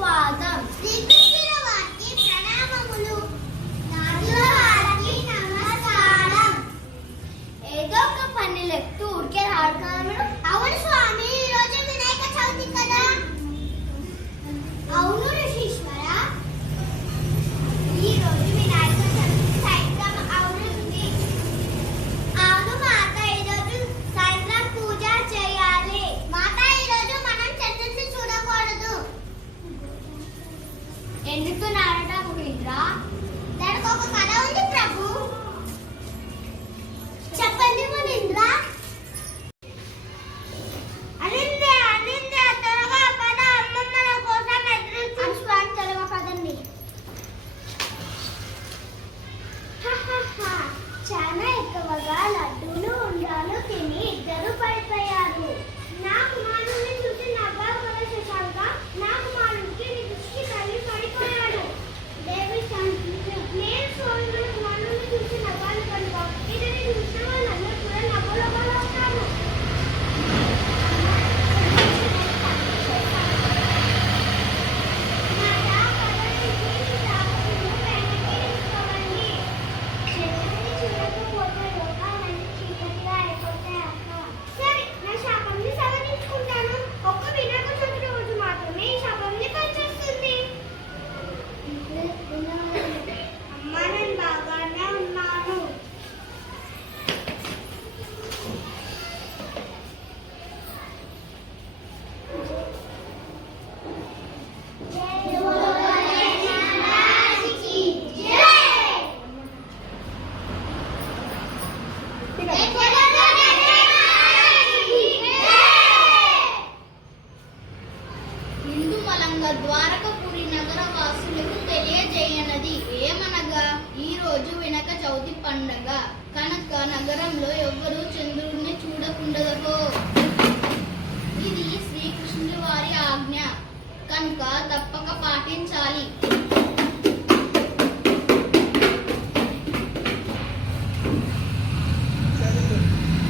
స్వాగతం. శ్రీకృష్ణుల వారికి ప్రణామములు. నాదుల వారికి నమస్కారం. ఏదో ఒక పని లెక్తూ ఊరికే రాడుతున్నాను. అవును స్వామి, ఈ రోజు వినాయక చవితి కదా. అవును ఋషీశ్వర, ఈ రోజు వినాయక చవితి సాయంత్రం అవుతుంది. అవును మాత, ఈ రోజు సాయంత్రం పూజ చేయాలి. మాత, ఈ రోజు మనం చంద్రుడిని చూడకూడదు. ఎందుకు నారట మునీంద్ర? దానికి ఒక కథ ఉంది ప్రభు. చెప్పండి మునీంద్ర. అనిందే అనిందే, త్వరగా పద, అమ్మమ్మ నా కోసం ఎదురుచూస్తోంది. త్వరగా పదండి. చాలా ఎక్కువగా లడ్డూలు ఉండ్రాలు తిని ఇద్దరు పడిపోయారు. నా కుమారుడిని చూసి నవ్వారు కదా శశాంక. నా కుమారుడికి నీ దృష్టి తల్లి పడిపోయాడు. దేవి నేను సోదరుడు కుమారుడిని చూసి నవ్వాలి కనుక ఇది చూసిన వాళ్ళందరూ కూడా నవ్వులవ్వాలి అవుతారు. సరే, నా శాపంని సవరించుకుంటాను. ఒక్క వినాయక చవితి రోజు మాత్రమే ఈ శాపంని పనిచేస్తుంది. అమ్మా, నేను బాగానే ఉన్నాను. హిందూ మలంగా ద్వారకపురి నగర వాసులకు తెలియజేయనది ఏమనగా, ఈ రోజు వినాయక చవితి పండగ కనుక నగరంలో ఎవ్వరూ చంద్రుడిని చూడకుండదో. ఇది శ్రీకృష్ణుడి వారి ఆజ్ఞ కనుక తప్పక పాటించాలి.